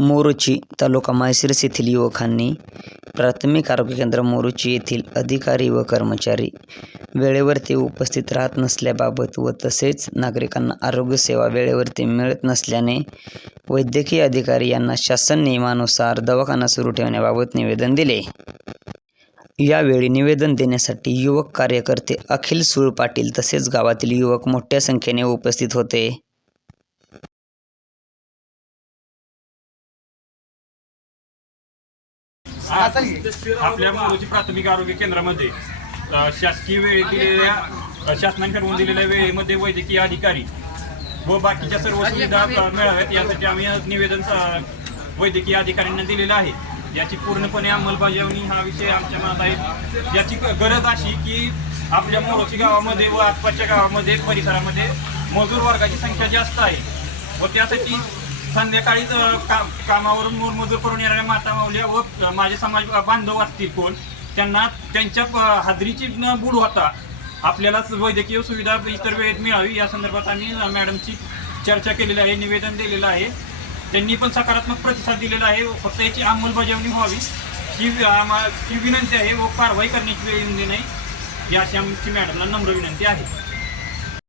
मोरुची तालुका माळशिरस येथील युवकांनी प्राथमिक आरोग्य केंद्र मोरुची येथील अधिकारी व कर्मचारी वेळेवरती उपस्थित राहत नसल्याबाबत व तसेच नागरिकांना आरोग्यसेवा वेळेवरती मिळत नसल्याने वैद्यकीय अधिकारी यांना शासन नियमानुसार दवाखाना सुरू ठेवण्याबाबत निवेदन दिले. यावेळी निवेदन देण्यासाठी युवक कार्यकर्ते अखिल सुळ पाटील तसेच गावातील युवक मोठ्या संख्येने उपस्थित होते. आपल्या मुलाची प्राथमिक आरोग्य केंद्रामध्ये शासकीय वेळेत दिलेल्या शासनाने ठरवून दिलेल्या वेळेमध्ये वैद्यकीय अधिकारी व बाकीच्या सर्व सुविधा मिळाव्यात यासाठी आम्ही निवेदन वैद्यकीय अधिकाऱ्यांना दिलेलं आहे. याची पूर्णपणे अंमलबजावणी हा विषय आमच्या मनात आहे. याची गरज अशी की आपल्या मोरोची गावामध्ये व आसपासच्या गावामध्ये परिसरामध्ये मजूर वर्गाची संख्या जास्त आहे व त्यासाठी संध्याकाळी काम का कामावरून मोलमजूर करून येणाऱ्या माता माऊल्या व माझे समाज बांधव असतील कोण त्यांना त्यांच्या हाजरीची न बुड होता आपल्याला वैद्यकीय सुविधा इतर वेळेत मिळावी या संदर्भात आम्ही मॅडमची चर्चा केलेली आहे निवेदन दिलेलं आहे. त्यांनी पण सकारात्मक प्रतिसाद दिलेला आहे फक्त याची अंमलबजावणी व्हावी ही आम्हाला ही विनंती आहे व कारवाई करण्याची वेळ येऊन नाही ही अशी आमची मॅडमला नम्र विनंती आहे.